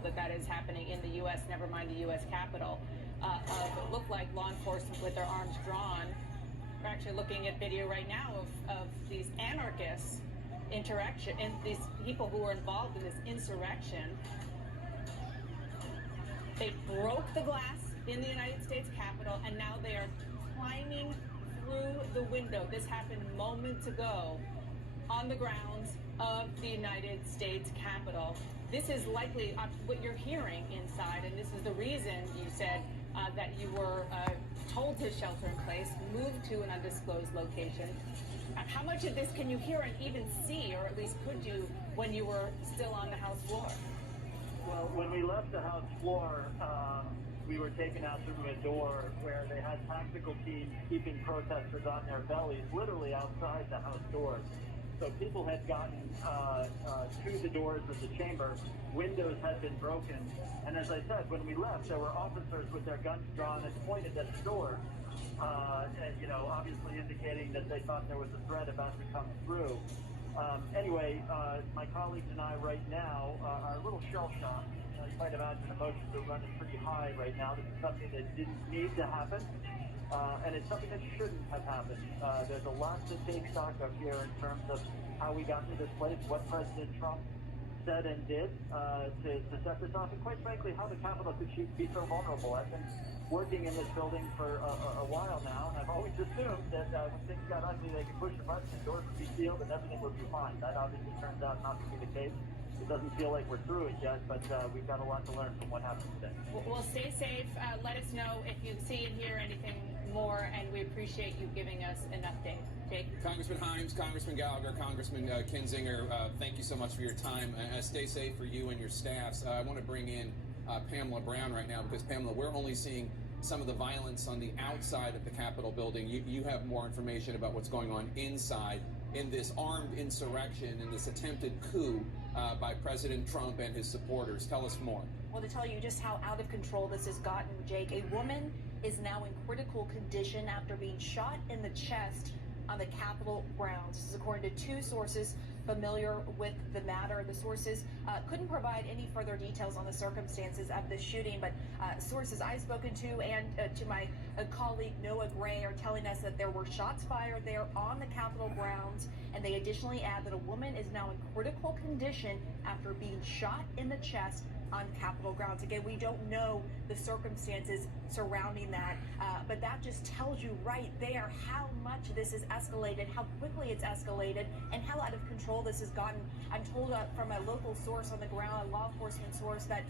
unthinkable that that is happening in the U.S., never mind the U.S. Capitol, of look like law enforcement with their arms drawn. We're actually looking at video right now of these anarchists interaction and these people who were involved in this insurrection. They broke the glass in the United States Capitol, and now they are climbing through the window. This happened moments ago on the grounds of the United States Capitol. This is likely what you're hearing inside, and this is the reason you said that you were told to shelter in place, moved to an undisclosed location. How much of this can you hear and even see, or at least could you, when you were still on the House floor? Well, when we left the House floor, we were taken out through a door where they had tactical teams keeping protesters on their bellies, literally outside the House doors. So people had gotten to the doors of the chamber, windows had been broken, and as I said, when we left, there were officers with their guns drawn and pointed at the door, and, you know, obviously indicating that they thought there was a threat about to come through. Anyway, my colleagues and I right now are a little shell-shocked. You might imagine emotions are running pretty high right now. This is something that didn't need to happen. And it's something that shouldn't have happened. There's a lot to take stock of here in terms of how we got to this place, what President Trump said and did to set this off, and quite frankly, how the Capitol could be so vulnerable. I've been working in this building for a while now, and I've always assumed that when things got ugly, they could push a button, and doors would be sealed, and everything would be fine. That obviously turns out not to be the case. It doesn't feel like we're through it yet, but we've got a lot to learn from what happened today. Well, stay safe. Let us know if you see and hear anything more, and we appreciate you giving us an update. Jake? Congressman Himes, Congressman Gallagher, Congressman Kinzinger, thank you so much for your time. Stay safe for you and your staffs. I want to bring in Pamela Brown right now, because, Pamela, we're only seeing some of the violence on the outside of the Capitol building. You have more information about what's going on inside in this armed insurrection, in this attempted coup by President Trump and his supporters. Tell us more. Well, to tell you just how out of control this has gotten, Jake, a woman is now in critical condition after being shot in the chest on the Capitol grounds. This is according to two sources familiar with the matter. The sources couldn't provide any further details on the circumstances of the shooting, but sources I've spoken to and to my colleague Noah Gray are telling us that there were shots fired there on the Capitol grounds, and they additionally add that a woman is now in critical condition after being shot in the chest on Capitol grounds. Again, we don't know the circumstances surrounding that, but that just tells you right there how much this has escalated, how quickly it's escalated, and how out of control this has gotten. I'm told from a local source on the ground, a law enforcement source, that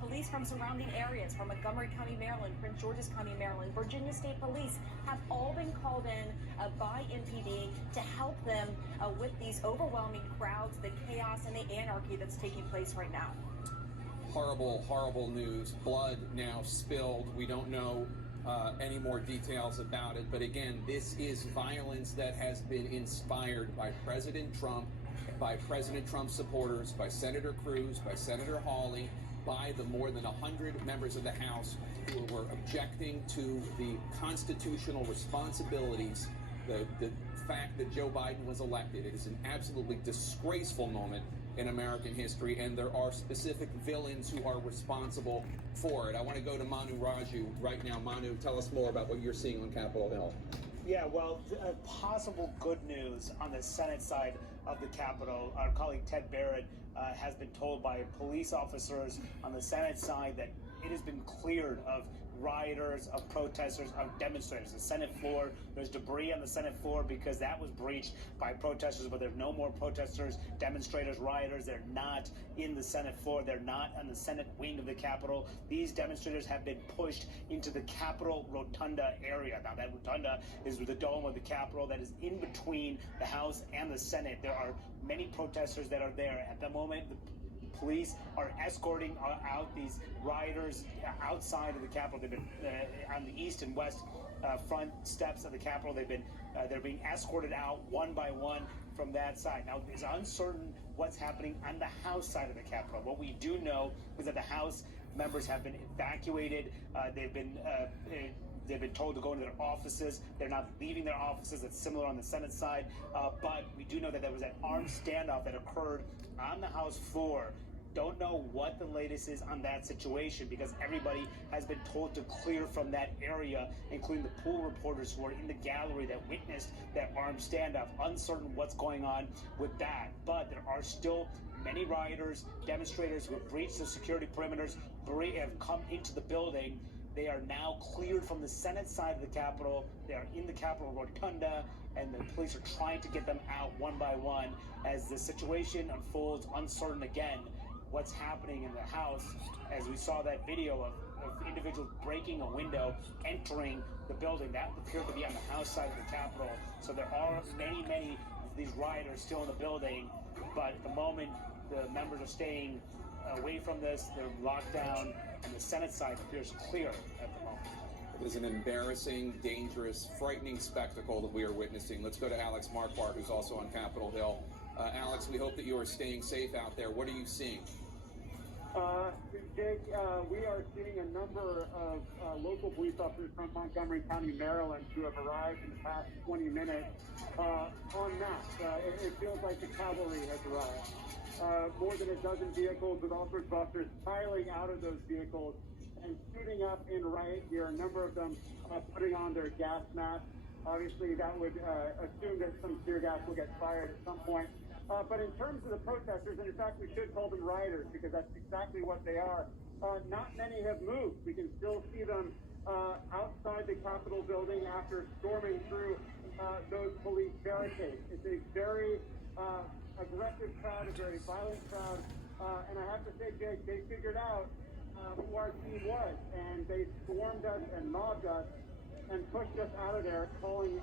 police from surrounding areas, from Montgomery County, Maryland, Prince George's County, Maryland, Virginia State Police, have all been called in by MPD to help them with these overwhelming crowds, the chaos and the anarchy that's taking place right now. Horrible, horrible news. Blood now spilled. We don't know any more details about it. But again, this is violence that has been inspired by President Trump, by President Trump's supporters, by Senator Cruz, by Senator Hawley, by the more than 100 members of the House who were objecting to the constitutional responsibilities, the fact that Joe Biden was elected. It is an absolutely disgraceful moment in American history, and there are specific villains who are responsible for it. I want to go to Manu Raju right now. Manu, tell us more about what you're seeing on Capitol Hill. Yeah, well, possible good news on the Senate side of the Capitol. Our colleague Ted Barrett has been told by police officers on the Senate side that it has been cleared of rioters, of protesters, of demonstrators. The Senate floor, there's debris on the Senate floor because that was breached by protesters, but there's no more protesters, demonstrators, rioters. They're not in the Senate floor. They're not on the Senate wing of the Capitol. These demonstrators have been pushed into the Capitol Rotunda area. Now, that Rotunda is the dome of the Capitol that is in between the House and the Senate. There are many protesters that are there. At the moment, the police are escorting out these rioters outside of the Capitol. They've been on the east and west front steps of the Capitol. They're being escorted out one by one from that side. Now, it's uncertain what's happening on the House side of the Capitol. What we do know is that the House members have been evacuated. They've been told to go into their offices. They're not leaving their offices. It's similar on the Senate side. But we do know that there was an armed standoff that occurred on the House floor Don't know what the latest is on that situation because everybody has been told to clear from that area, including the pool reporters who are in the gallery that witnessed that armed standoff. Uncertain what's going on with that. But there are still many rioters, demonstrators who have breached the security perimeters, have come into the building. They are now cleared from the Senate side of the Capitol. They are in the Capitol Rotunda, and the police are trying to get them out one by one as the situation unfolds. Uncertain again what's happening in the House, as we saw that video of individuals breaking a window, entering the building. That appeared to be on the House side of the Capitol. So there are many of these rioters still in the building, but at the moment, the members are staying away from this. They're locked down, and the Senate side appears clear at the moment. It is an embarrassing, dangerous, frightening spectacle that we are witnessing. Let's go to Alex Marquardt, who's also on Capitol Hill. Alex, we hope that you are staying safe out there. What are you seeing? Jake, we are seeing a number of local police officers from Montgomery County, Maryland, who have arrived in the past 20 minutes en masse. It feels like the cavalry has arrived. More than a dozen vehicles with all sorts of officers piling out of those vehicles and shooting up in riot gear. A number of them putting on their gas masks. Obviously, that would assume that some tear gas will get fired at some point. But in terms of the protesters, and in fact we should call them rioters because that's exactly what they are, not many have moved. We can still see them outside the Capitol building after storming through those police barricades. It's a very aggressive crowd, a very violent crowd, and I have to say, Jake, they figured out who our team was, and they swarmed us and mobbed us and pushed us out of there, calling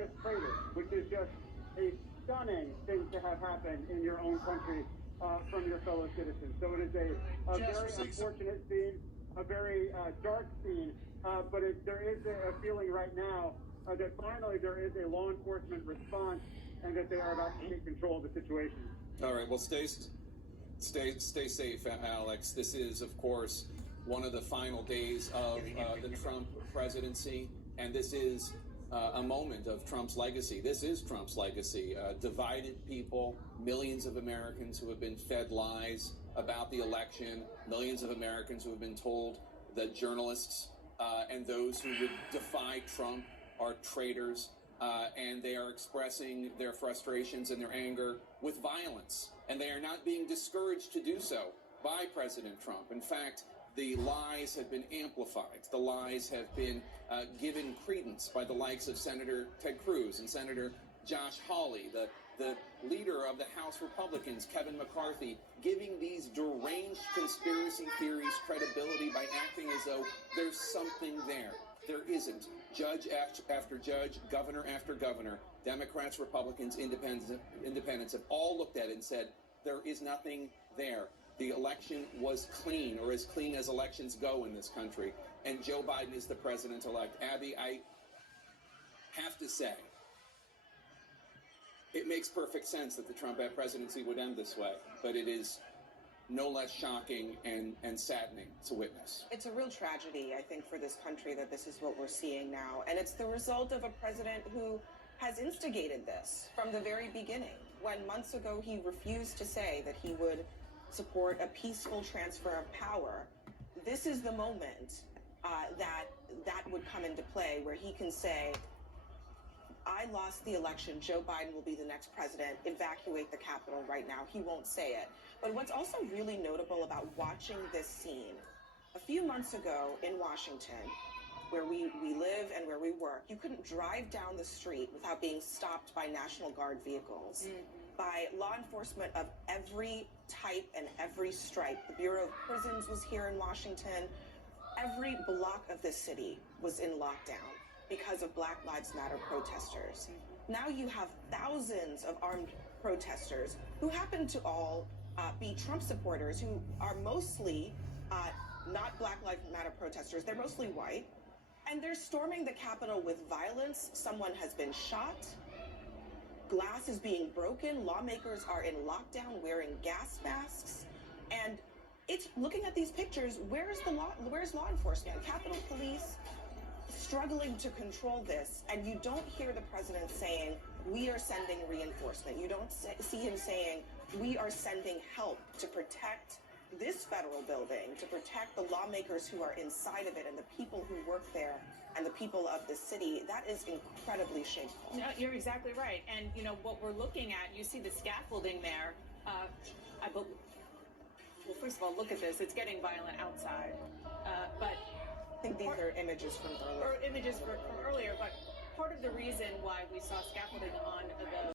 us traitors, which is just a stunning thing to have happen in your own country from your fellow citizens. So it is a very unfortunate scene, a very dark scene, but there is a feeling right now that finally there is a law enforcement response and that they are about to take control of the situation. All right, well, stay safe, Alex. This is, of course, one of the final days of the Trump presidency, and this is a moment of Trump's legacy. This is Trump's legacy. Divided people, millions of Americans who have been fed lies about the election, millions of Americans who have been told that journalists and those who would defy Trump are traitors, and they are expressing their frustrations and their anger with violence, and they are not being discouraged to do so by President Trump. In fact, the lies have been amplified. The lies have been given credence by the likes of Senator Ted Cruz and Senator Josh Hawley, the leader of the House Republicans, Kevin McCarthy, giving these deranged conspiracy theories credibility by acting as though there's something there. There isn't. Judge after judge, governor after governor, Democrats, Republicans, independents have all looked at it and said, there is nothing there. The election was clean, or as clean as elections go in this country, and Joe Biden is the president-elect. Abby, I have to say, it makes perfect sense that the Trump presidency would end this way, but it is no less shocking and saddening to witness. It's a real tragedy, I think, for this country that this is what we're seeing now, and it's the result of a president who has instigated this from the very beginning, when months ago he refused to say that he would support a peaceful transfer of power. This is the moment that would come into play, where he can say, I lost the election, Joe Biden will be the next president, evacuate the Capitol right now. He won't say it. But what's also really notable about watching this scene, a few months ago in Washington, where we live and where we work, you couldn't drive down the street without being stopped by National Guard vehicles, by law enforcement of every type and every stripe. The Bureau of Prisons was here in Washington. Every block of this city was in lockdown because of Black Lives Matter protesters. Now you have thousands of armed protesters who happen to all be Trump supporters, who are mostly not Black Lives Matter protesters. They're mostly white. And they're storming the Capitol with violence. Someone has been shot. Glass is being broken. Lawmakers are in lockdown wearing gas masks. And it's looking at these pictures, where's law enforcement? Capitol Police struggling to control this, and you don't hear the president saying, we are sending reinforcement. You don't see him saying, we are sending help to protect this federal building, to protect the lawmakers who are inside of it and the people who work there and the people of the city. That is incredibly shameful. No, you're exactly right. And, you know, what we're looking at, you see the scaffolding there. Well, first of all, look at this. It's getting violent outside. But I think these are images from earlier. Or images from earlier, but part of the reason why we saw scaffolding on the